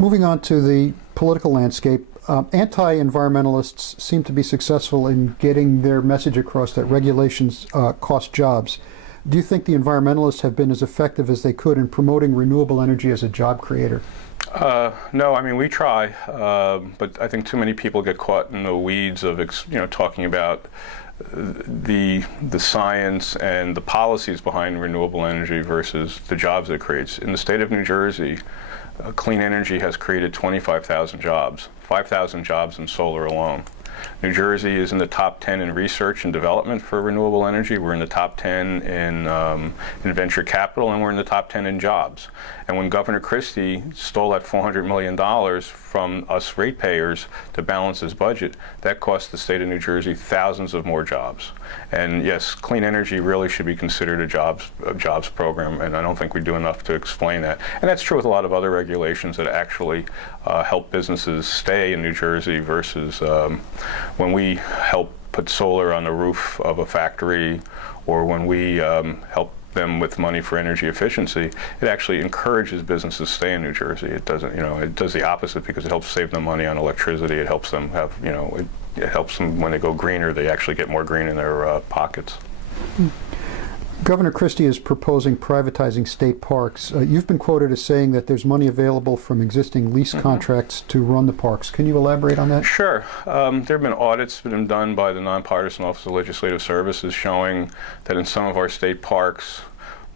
Moving on to the political landscape, anti-environmentalists seem to be successful in getting their message across that regulations cost jobs. Do you think the environmentalists have been as effective as they could in promoting renewable energy as a job creator? No, I mean, we try, but I think too many people get caught in the weeds of, talking about the science and the policies behind renewable energy versus the jobs it creates. In the state of New Jersey, clean energy has created 25,000 jobs, 5,000 jobs in solar alone. New Jersey is in the top 10 in research and development for renewable energy. We're in the top 10 in venture capital, and we're in the top 10 in jobs. And when Governor Christie stole that $400 million from us ratepayers to balance his budget, that cost the state of New Jersey thousands of more jobs. And yes, clean energy really should be considered a jobs program, and I don't think we do enough to explain that. And that's true with a lot of other regulations that actually help businesses stay in New Jersey versus when we help put solar on the roof of a factory, or when we help them with money for energy efficiency, it actually encourages businesses to stay in New Jersey. It doesn't, it does the opposite because it helps save them money on electricity. It helps them have, it helps them when they go greener, they actually get more green in their pockets. Governor Christie is proposing privatizing state parks. You've been quoted as saying that there's money available from existing lease contracts to run the parks. Can you elaborate on that? Sure. There have been audits that have been done by the Nonpartisan Office of Legislative Services showing that in some of our state parks,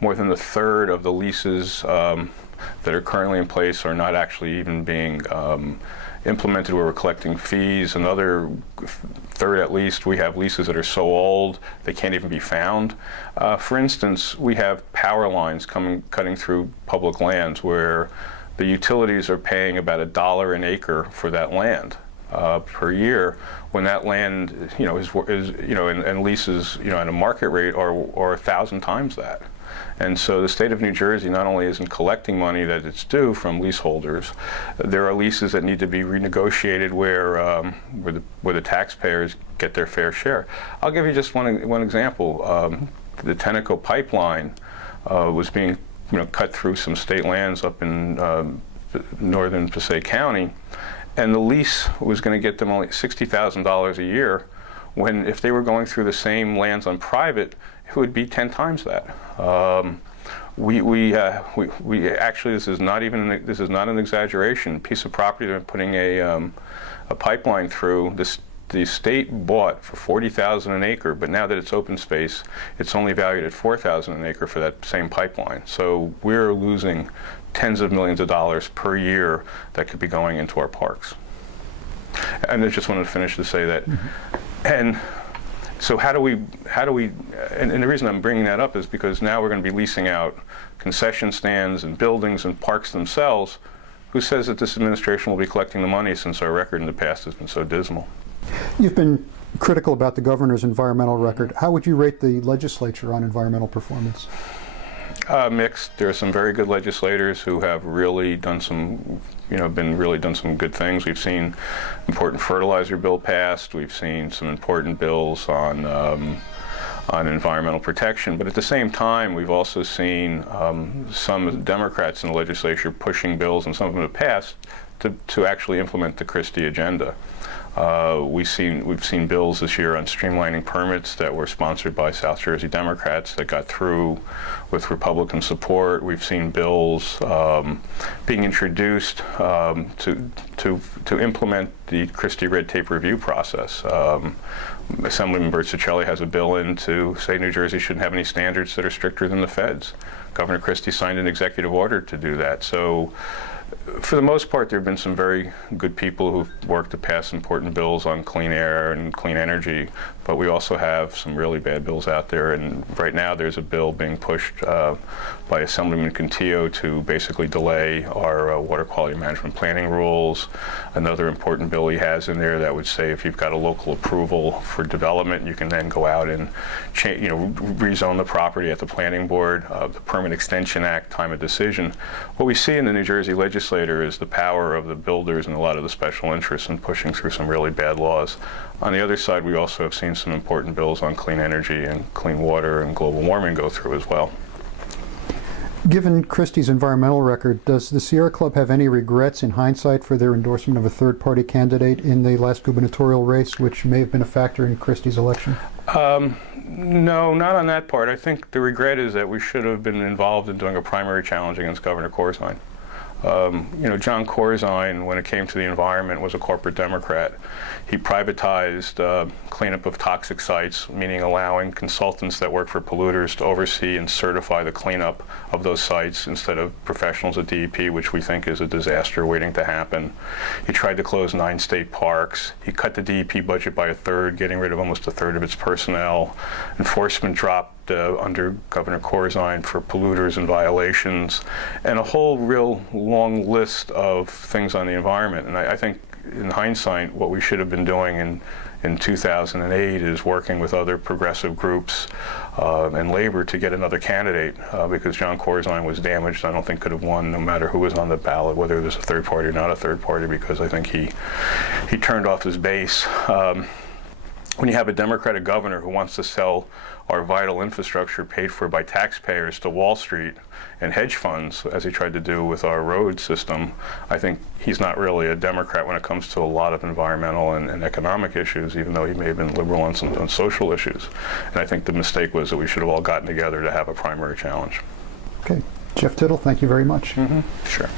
more than a third of the leases that are currently in place are not actually even being implemented where we're collecting fees. Another third at least, we have leases that are so old they can't even be found. For instance, we have power lines cutting through public lands where the utilities are paying about $1 an acre for that land per year, when that land and leases at a market rate are 1,000 times that. And so the state of New Jersey not only isn't collecting money that it's due from leaseholders, there are leases that need to be renegotiated where the taxpayers get their fair share. I'll give you just one example. The Tenneco pipeline was being cut through some state lands up in northern Passaic County, and the lease was going to get them only $60,000 a year, when if they were going through the same lands on private, it would be 10 times that. We actually, this is not an exaggeration. Piece of property they're putting a pipeline through. The state bought for $40,000 an acre, but now that it's open space, it's only valued at $4,000 an acre for that same pipeline. So we're losing tens of millions of dollars per year that could be going into our parks. And I just wanted to finish to say that. And so how do we, and the reason I'm bringing that up is because now we're going to be leasing out concession stands and buildings and parks themselves. Who says that this administration will be collecting the money, since our record in the past has been so dismal? You've been critical about the governor's environmental record. How would you rate the legislature on environmental performance? Mixed. There are some very good legislators who have really done some, done some good things. We've seen important fertilizer bill passed. We've seen some important bills on environmental protection. But at the same time, we've also seen some Democrats in the legislature pushing bills, and some of them have passed, to actually implement the Christie agenda. We've seen bills this year on streamlining permits that were sponsored by South Jersey Democrats that got through with Republican support. We've seen bills being introduced to implement the Christie red tape review process. Assemblyman Bertuccelli has a bill in to say New Jersey shouldn't have any standards that are stricter than the feds. Governor Christie signed an executive order to do that. So, for the most part, there have been some very good people who've worked to pass important bills on clean air and clean energy, but we also have some really bad bills out there. And right now there's a bill being pushed by Assemblyman Contillo to basically delay our water quality management planning rules. Another important bill he has in there that would say if you've got a local approval for development, you can then go out and rezone the property at the planning board. The Permit Extension Act, time of decision. What we see in the New Jersey legislature is the power of the builders and a lot of the special interests in pushing through some really bad laws. On the other side, we also have seen some important bills on clean energy and clean water and global warming go through as well. Given Christie's environmental record, does the Sierra Club have any regrets in hindsight for their endorsement of a third-party candidate in the last gubernatorial race, which may have been a factor in Christie's election? No, not on that part. I think the regret is that we should have been involved in doing a primary challenge against Governor Corzine. John Corzine, when it came to the environment, was a corporate Democrat. He privatized cleanup of toxic sites, meaning allowing consultants that work for polluters to oversee and certify the cleanup of those sites instead of professionals at DEP, which we think is a disaster waiting to happen. He tried to close 9 state parks. He cut the DEP budget by a third, getting rid of almost a third of its personnel. Enforcement dropped under Governor Corzine for polluters and violations, and a whole real long list of things on the environment. And I think in hindsight, what we should have been doing in 2008 is working with other progressive groups and labor to get another candidate because John Corzine was damaged. I don't think could have won no matter who was on the ballot, whether it was a third party or not a third party, because I think he turned off his base. When you have a Democratic governor who wants to sell our vital infrastructure paid for by taxpayers to Wall Street and hedge funds, as he tried to do with our road system, I think he's not really a Democrat when it comes to a lot of environmental and economic issues, even though he may have been liberal on some social issues. And I think the mistake was that we should have all gotten together to have a primary challenge. Okay. Jeff Tittel, thank you very much. Sure.